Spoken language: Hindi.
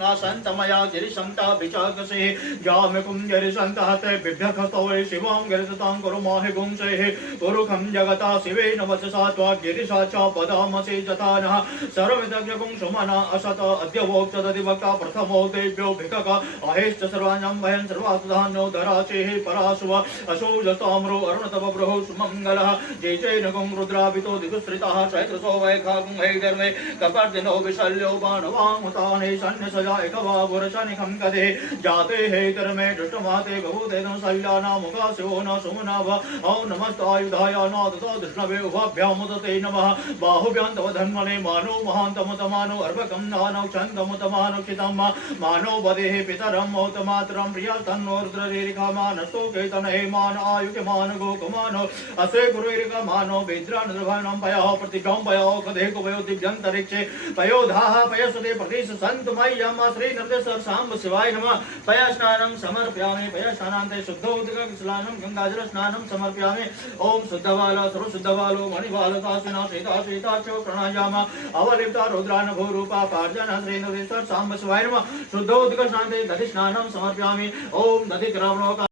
नासन्तमया गिरिशन्ता विचाकसे जामकुं गिरिशन्तः ते बिभ्यखस्तवे शिवां गिरिशतां कुरु माहि पुंसेः पुरुखं जगता शिवेन वचसा त्वा गिरिशा च पदामसि जथा नः सर्वविदग्धकुं सुमना असत अद्य वोक्तदति वक्ता प्रथमो देव्यो भिकक अहेश्च सर्वाण्यं वयं सर्वासुधान्यो धराचेः परासुव अशोजताम्रो अरुणतपब्रहो सुमङ्गलः जैचैनकुं रुद्राभितो दिगुश्रितः चैत्रसो वैखाकुं हैदर्वे कपर्दिनो विशल्यो बाणवाङ्मुताने सन्न्यसजा एकवावुरशनिखं कदे जाते हैतर्मे दृष्टमाते बभूतेन शल्यानामुखा शिवो न सुमनाभ औ नमस्तायुधाय नादतो धृष्णवे उभाभ्यामुदते नमः बाहुभ्यां तव धन्वने मानो महान्तमुतमानो अर्भकं नानौ छन्दमुतमानो क्षितं मानो वदेः पितरं मौतमातरं प्रिया तन्नो रुद्ररेरिका मानस्तो केतनहे मान आयुक्यमान गोकुमानो असे गुरुरिका मानो वेद्रानुर्भनं पयो प्रतिभ्यं पयो कदे कुवयो दिव्यन्तरिक्षे पयोधाः पयसुते प्रदेश सन्तु मय्यम श्री नृदेश्वर सांब शिवाय नमः पयस्नानं समर्पयामि पयस्नानान्ते शुद्धोदकस्नानं गंगाजल स्नानं समर्पयामि ओम शुद्धबाल सर्वशुद्धबालो मणिबालतासिना श्वेता श्वेताक्षो प्रणयाम अवलिप्ता रुद्रान भूरूपा पार्जन श्री नृदेश्वर सांब शिवाय नमः शुद्धोदकस्नान्ते दधि स्नानं समर्पयामि ओम दधि ग्रामणो